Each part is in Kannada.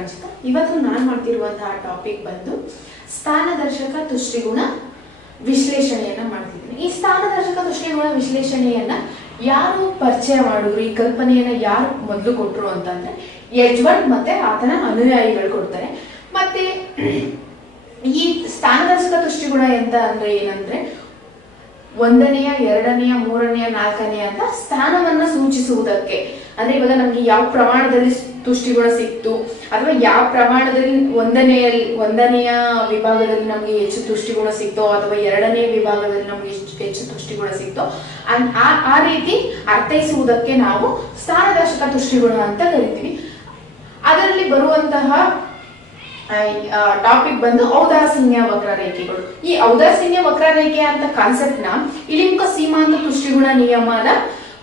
ರಂಜಿತಾ. ಇವತ್ತು ನಾನು ಮಾಡ್ತಿರುವಂತಹ ಟಾಪಿಕ್ ಬಂದು ಸ್ಥಾನದರ್ಶಕ ತುಷ್ಟಿಗುಣ ವಿಶ್ಲೇಷಣೆಯನ್ನ ಮಾಡ್ತಿದ್ದೀನಿ. ಈ ಸ್ಥಾನದರ್ಶಕ ತುಷ್ಟಿಗುಣ ವಿಶ್ಲೇಷಣೆಯನ್ನ ಯಾರು ಪರಿಚಯ ಮಾಡಿದ್ರು, ಈ ಕಲ್ಪನೆಯನ್ನ ಯಾರು ಮೊದಲು ಕೊಟ್ರು ಅಂತಂದ್ರೆ ಎಡ್ವರ್ಡ್ ಮತ್ತೆ ಆತನ ಅನುಯಾಯಿಗಳು ಕೊಡ್ತಾರೆ. ಮತ್ತೆ ಈ ಸ್ಥಾನದರ್ಶಕ ತುಷ್ಟಿಗುಣ ಅಂತ ಅಂದ್ರೆ ಏನಂದ್ರೆ ಒಂದನೆಯ, ಎರಡನೆಯ, ಮೂರನೆಯ, ನಾಲ್ಕನೆಯ ಅಂತ ಸ್ಥಾನವನ್ನ ಸೂಚಿಸುವುದಕ್ಕೆ. ಅಂದ್ರೆ ಇವಾಗ ನಮ್ಗೆ ಯಾವ ಪ್ರಮಾಣದಲ್ಲಿ ತುಷ್ಟಿಗುಣ ಸಿಕ್ತು ಅಥವಾ ಯಾವ ಪ್ರಮಾಣದಲ್ಲಿ ಒಂದನೆಯ ವಿಭಾಗದಲ್ಲಿ ನಮ್ಗೆ ಹೆಚ್ಚು ತುಷ್ಟಿಗುಣ ಸಿಕ್ತೋ ಅಥವಾ ಎರಡನೆಯ ವಿಭಾಗದಲ್ಲಿ ನಮ್ಗೆ ಹೆಚ್ಚು ತುಷ್ಟಿಗುಣ ಸಿಕ್ತೋ ಆ ರೀತಿ ಅರ್ಥೈಸುವುದಕ್ಕೆ ನಾವು ಸ್ಥಾನದರ್ಶಕ ತುಷ್ಟಿಗುಣ ಅಂತ ಕರಿತೀವಿ. ಅದರಲ್ಲಿ ಬರುವಂತಹ ಟಾಪಿಕ್ ಬಂದು ಔದಾಸೀನ್ಯ ವಕ್ರರೇಖೆಗಳು. ಈ ಔದಾಸೀನ್ಯ ವಕ್ರರೇಖೆ ಅಂತ ಕಾನ್ಸೆಪ್ಟ್ ನ ಇಳಿಮುಖ ಸೀಮಾಂತ ತುಷ್ಟಿಗುಣ ನಿಯಮದ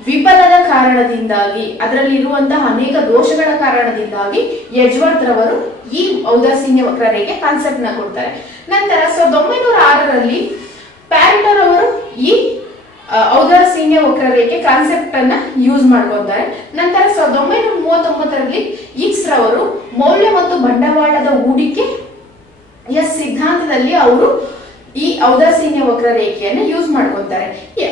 ವಿಫಲದ ಕಾರಣದಿಂದಾಗಿ, ಅದರಲ್ಲಿ ಇರುವಂತಹ ಅನೇಕ ದೋಷಗಳ ಕಾರಣದಿಂದಾಗಿ ಎಡ್ವರ್ಡ್ ರವರು ಈ ಔದಾಸೀನ್ಯ ವಕ್ರರೇಖೆ ಕಾನ್ಸೆಪ್ಟ್ ನ ಕೊಡ್ತಾರೆ. ನಂತರ 1906ರಲ್ಲಿ ಪ್ಯಾರೆಟೋ ಅವರು ಈ ಔದಾಸೀನ್ಯ ವಕ್ರರೇಖೆ ಕಾನ್ಸೆಪ್ಟ್ ಅನ್ನ ಯೂಸ್ ಮಾಡ್ಕೊತಾರೆ. ನಂತರ 1939ರಲ್ಲಿ ಇಕ್ಸ್ ರವರು ಮೌಲ್ಯ ಮತ್ತು ಬಂಡವಾಳದ ಹೂಡಿಕೆಯ ಸಿದ್ಧಾಂತದಲ್ಲಿ ಅವರು ಈ ಔದಾಸೀನ್ಯ ವಕ್ರರೇಖೆಯನ್ನು ಯೂಸ್ ಮಾಡ್ಕೊತಾರೆ. ಈ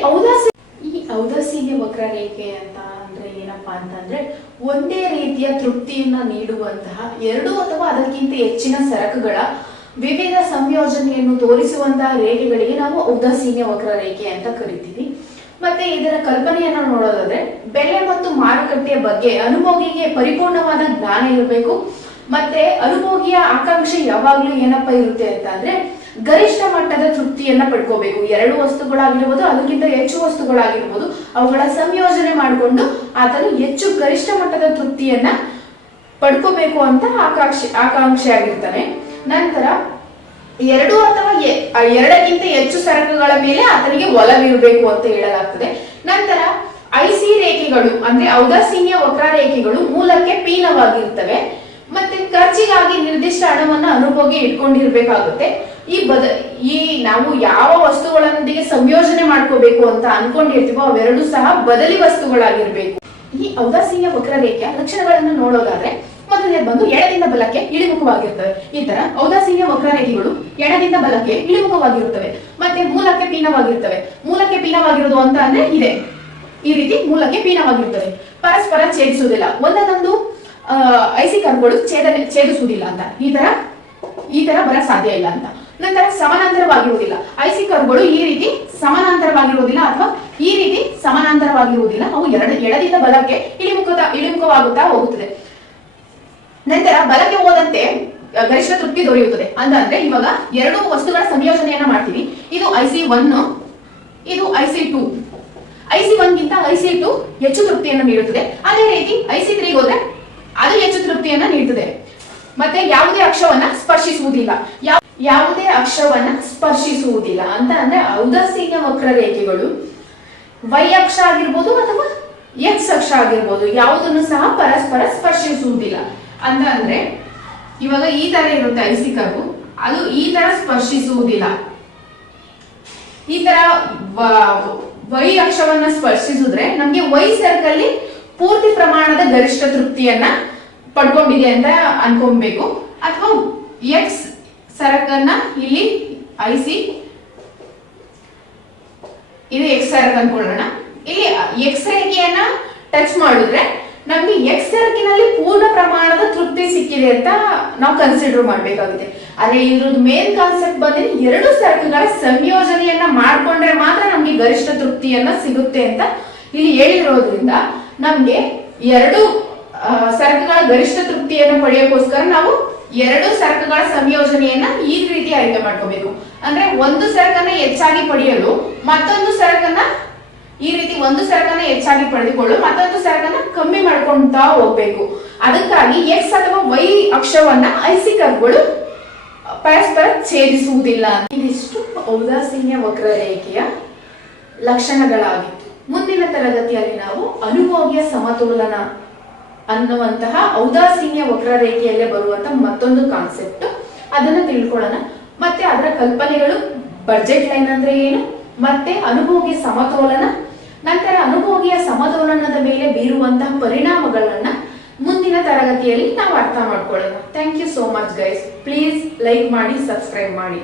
ಔದಾಸೀನ್ಯ ವಕ್ರರೇಖೆ ಅಂತ ಅಂದ್ರೆ ಏನಪ್ಪಾ ಅಂತಂದ್ರೆ ಒಂದೇ ರೀತಿಯ ತೃಪ್ತಿಯನ್ನ ನೀಡುವಂತಹ ಎರಡು ಅಥವಾ ಅದಕ್ಕಿಂತ ಹೆಚ್ಚಿನ ಸರಕುಗಳ ವಿವಿಧ ಸಂಯೋಜನೆಯನ್ನು ತೋರಿಸುವಂತಹ ರೇಖೆಗಳಿಗೆ ನಾವು ಔದಾಸೀನ್ಯ ವಕ್ರರೇಖೆ ಅಂತ ಕರಿತೀವಿ. ಮತ್ತೆ ಇದರ ಕಲ್ಪನೆಯನ್ನು ನೋಡೋದಾದ್ರೆ ಬೆಲೆ ಮತ್ತು ಮಾರುಕಟ್ಟೆಯ ಬಗ್ಗೆ ಅನುಭೋಗಿಗೆ ಪರಿಪೂರ್ಣವಾದ ಜ್ಞಾನ ಇರಬೇಕು. ಮತ್ತೆ ಅನುಭೋಗಿಯ ಆಕಾಂಕ್ಷೆ ಯಾವಾಗ್ಲೂ ಏನಪ್ಪಾ ಇರುತ್ತೆ ಅಂತ ಅಂದ್ರೆ ಗರಿಷ್ಠ ಮಟ್ಟದ ತೃಪ್ತಿಯನ್ನ ಪಡ್ಕೋಬೇಕು. ಎರಡು ವಸ್ತುಗಳಾಗಿರ್ಬೋದು, ಅದಕ್ಕಿಂತ ಹೆಚ್ಚು ವಸ್ತುಗಳಾಗಿರ್ಬೋದು, ಅವುಗಳ ಸಂಯೋಜನೆ ಮಾಡಿಕೊಂಡು ಆತನು ಹೆಚ್ಚು ಗರಿಷ್ಠ ಮಟ್ಟದ ತೃಪ್ತಿಯನ್ನ ಪಡ್ಕೋಬೇಕು ಅಂತ ಆಕಾಂಕ್ಷೆ ಆಗಿರ್ತಾನೆ. ನಂತರ ಎರಡು ಅಥವಾ ಎರಡಕ್ಕಿಂತ ಹೆಚ್ಚು ಸರಕುಗಳ ಮೇಲೆ ಆತನಿಗೆ ಒಲವಿರಬೇಕು ಅಂತ ಹೇಳಲಾಗ್ತದೆ. ನಂತರ ಐಸಿ ರೇಖೆಗಳು ಅಂದ್ರೆ ಔದಾಸೀನ್ಯ ವಕ್ರರೇಖೆಗಳು ಮೂಲಕ್ಕೆ ಪೀನವಾಗಿರ್ತವೆ. ಮತ್ತೆ ಖರ್ಚಿಗಾಗಿ ನಿರ್ದಿಷ್ಟ ಹಣವನ್ನ ಅನುಭೋಗಿ ಇಟ್ಕೊಂಡಿರ್ಬೇಕಾಗುತ್ತೆ. ಈ ನಾವು ಯಾವ ವಸ್ತುಗಳೊಂದಿಗೆ ಸಂಯೋಜನೆ ಮಾಡ್ಕೋಬೇಕು ಅಂತ ಅನ್ಕೊಂಡಿರ್ತೀವೋ ಅವೆರಡು ಸಹ ಬದಲಿ ವಸ್ತುಗಳಾಗಿರ್ಬೇಕು. ಈ ಔದಾಸೀನ್ಯ ವಕ್ರರೇಖೆಯ ಲಕ್ಷಣಗಳನ್ನು ನೋಡೋದಾದ್ರೆ ಮೊದಲನೇ ಬಂದು ಎಡದಿಂದ ಬಲಕ್ಕೆ ಇಳಿಮುಖವಾಗಿರ್ತವೆ. ಈ ತರ ಔದಾಸೀನ್ಯ ವಕ್ರರೇಖೆಗಳು ಎಡದಿಂದ ಬಲಕ್ಕೆ ಇಳಿಮುಖವಾಗಿರುತ್ತವೆ. ಮತ್ತೆ ಮೂಲಕ್ಕೆ ಪೀನವಾಗಿರ್ತವೆ. ಮೂಲಕ್ಕೆ ಪೀನವಾಗಿರುವುದು ಅಂತ ಅಂದ್ರೆ ಇದೆ, ಈ ರೀತಿ ಮೂಲಕ್ಕೆ ಪೀನವಾಗಿರುತ್ತವೆ. ಪರಸ್ಪರ ಛೇದಿಸುವುದಿಲ್ಲ, ಒಂದೊಂದು ಐಸಿ ಕರ್ವ್ಗಳು ಛೇದಿಸುವುದಿಲ್ಲ ಅಂತ ಈ ತರ ಬರ ಸಾಧ್ಯ ಇಲ್ಲ ಅಂತ. ನಂತರ ಸಮಾನಾಂತರವಾಗಿರುವುದಿಲ್ಲ, ಐಸಿ ಕರ್ವ್ಗಳು ಈ ರೀತಿ ಸಮಾನಾಂತರವಾಗಿರುವುದಿಲ್ಲ ಅಥವಾ ಈ ರೀತಿ ಸಮಾನಾಂತರವಾಗಿರುವುದಿಲ್ಲ. ಅವು ಎಡದಿಂದ ಬಲಕ್ಕೆ ಇಳಿಮುಖವಾಗುತ್ತಾ ಹೋಗುತ್ತದೆ. ನಂತರ ಬಲಕ್ಕೆ ಹೋದಂತೆ ಗರಿಷ್ಠ ತೃಪ್ತಿ ದೊರೆಯುತ್ತದೆ. ಅಂದ್ರೆ ಇವಾಗ ಎರಡು ವಸ್ತುಗಳ ಸಂಯೋಜನೆಯನ್ನ ಮಾಡ್ತೀವಿ. ಇದು IC1, ಇದು IC2. IC1 ಗಿಂತ IC2 ಹೆಚ್ಚು ತೃಪ್ತಿಯನ್ನು ನೀಡುತ್ತದೆ. ಅದೇ ರೀತಿ IC3 ಹೋದ್ರೆ ಅದು ಹೆಚ್ಚು ತೃಪ್ತಿಯನ್ನ ನೀಡುತ್ತದೆ. ಮತ್ತೆ ಯಾವುದೇ ಅಕ್ಷವನ್ನ ಸ್ಪರ್ಶಿಸುವುದಿಲ್ಲ ಅಂತ ಅಂದ್ರೆ ಔದಾಸೀನ್ಯ ವಕ್ರರೇಖೆಗಳು Y ಅಕ್ಷ ಆಗಿರ್ಬೋದು ಅಥವಾ X ಅಕ್ಷ ಆಗಿರ್ಬೋದು ಯಾವುದನ್ನು ಸಹ ಪರಸ್ಪರ ಸ್ಪರ್ಶಿಸುವುದಿಲ್ಲ. ಅಂದ್ರೆ ಇವಾಗ ಈ ತರ ಇರುತ್ತೆ ಐಸಿ ಕರ್ವ್, ಅದು ಈ ತರ ಸ್ಪರ್ಶಿಸುವುದಿಲ್ಲ. ಈ ತರ Y ಅಕ್ಷವನ್ನ ಸ್ಪರ್ಶಿಸಿದ್ರೆ ನಮ್ಗೆ Y ಸರ್ಕಲ್ ಪೂರ್ತಿ ಪ್ರಮಾಣದ ಗರಿಷ್ಠ ತೃಪ್ತಿಯನ್ನ ಪಡ್ಕೊಂಡಿದೆ ಅಂತ ಅನ್ಕೊಬೇಕು. ಅಥವಾ X ಸರಕನ್ನ ಇಲ್ಲಿ ಐಸಿ, ಇದು X ಸರಕ್ ಅನ್ಕೊಳ್ಳೋಣ. ಇಲ್ಲಿ X ರೇಖೆಯನ್ನ ಟಚ್ ಮಾಡಿದ್ರೆ ನಮ್ಗೆ X ಸರಕಿನಲ್ಲಿ ಪೂರ್ಣ ಪ್ರಮಾಣದ ತೃಪ್ತಿ ಸಿಕ್ಕಿದೆ ಅಂತ ನಾವು ಕನ್ಸಿಡರ್ ಮಾಡ್ಬೇಕಾಗುತ್ತೆ. ಆದ್ರೆ ಇದ್ರದ್ದು ಮೇನ್ ಕಾನ್ಸೆಪ್ಟ್ ಬಂದ್ರೆ ಎರಡು ಸರಕುಗಳ ಸಂಯೋಜನೆಯನ್ನ ಮಾಡ್ಕೊಂಡ್ರೆ ಮಾತ್ರ ನಮ್ಗೆ ಗರಿಷ್ಠ ತೃಪ್ತಿಯನ್ನ ಸಿಗುತ್ತೆ ಅಂತ ಇಲ್ಲಿ ಹೇಳಿರೋದ್ರಿಂದ ನಮ್ಗೆ ಎರಡು ಸರಕುಗಳ ಗರಿಷ್ಠ ತೃಪ್ತಿಯನ್ನು ಪಡೆಯೋಕ್ಕೋಸ್ಕರ ನಾವು ಎರಡು ಸರಕುಗಳ ಸಂಯೋಜನೆಯನ್ನ ಈ ರೀತಿ ಆಯ್ಕೆ ಮಾಡ್ಕೋಬೇಕು. ಅಂದ್ರೆ ಒಂದು ಸರಕನ್ನ ಹೆಚ್ಚಾಗಿ ಪಡೆಯಲು ಮತ್ತೊಂದು ಸರಕನ್ನ ಈ ರೀತಿ ಒಂದು ಸರಕನ್ನ ಹೆಚ್ಚಾಗಿ ಪಡೆದುಕೊಳ್ಳು ಮತ್ತೊಂದು ಸರಕನ್ನ ಕಮ್ಮಿ ಮಾಡ್ಕೊಂತಾ ಹೋಗ್ಬೇಕು. ಅದಕ್ಕಾಗಿ X ಅಥವಾ Y ಅಕ್ಷವನ್ನ ಐಸಿ ಕರ್ವ್ಗಳು ಪರಸ್ಪರ ಛೇದಿಸುವುದಿಲ್ಲ. ಇದಿಷ್ಟು ಔದಾಸೀನ್ಯ ವಕ್ರರೇಖೆಯ ಲಕ್ಷಣಗಳಾಗಿತ್ತು. ಮುಂದಿನ ತರಗತಿಯಲ್ಲಿ ನಾವು ಅನುಭೋಗಿಯ ಸಮತೋಲನ ಅನ್ನುವಂತಹ ಔದಾಸೀನ್ಯ ವಕ್ರರೇಖೆಯಲ್ಲೇ ಬರುವಂತಹ ಮತ್ತೊಂದು ಕಾನ್ಸೆಪ್ಟ್ ಅದನ್ನ ತಿಳ್ಕೊಳ್ಳೋಣ. ಮತ್ತೆ ಅದರ ಕಲ್ಪನೆಗಳು, ಬಡ್ಜೆಟ್ ಲೈನ್ ಅಂದ್ರೆ ಏನು, ಮತ್ತೆ ಅನುಭೋಗಿಯ ಸಮತೋಲನ, ನಂತರ ಅನುಭೋಗಿಯ ಸಮತೋಲನದ ಮೇಲೆ ಬೀರುವಂತಹ ಪರಿಣಾಮಗಳನ್ನ ಮುಂದಿನ ತರಗತಿಯಲ್ಲಿ ನಾವು ಅರ್ಥ ಮಾಡ್ಕೊಳ್ಳೋಣ. Thank you so much guys. Please like ಮಾಡಿ, ಸಬ್ಸ್ಕ್ರೈಬ್ ಮಾಡಿ.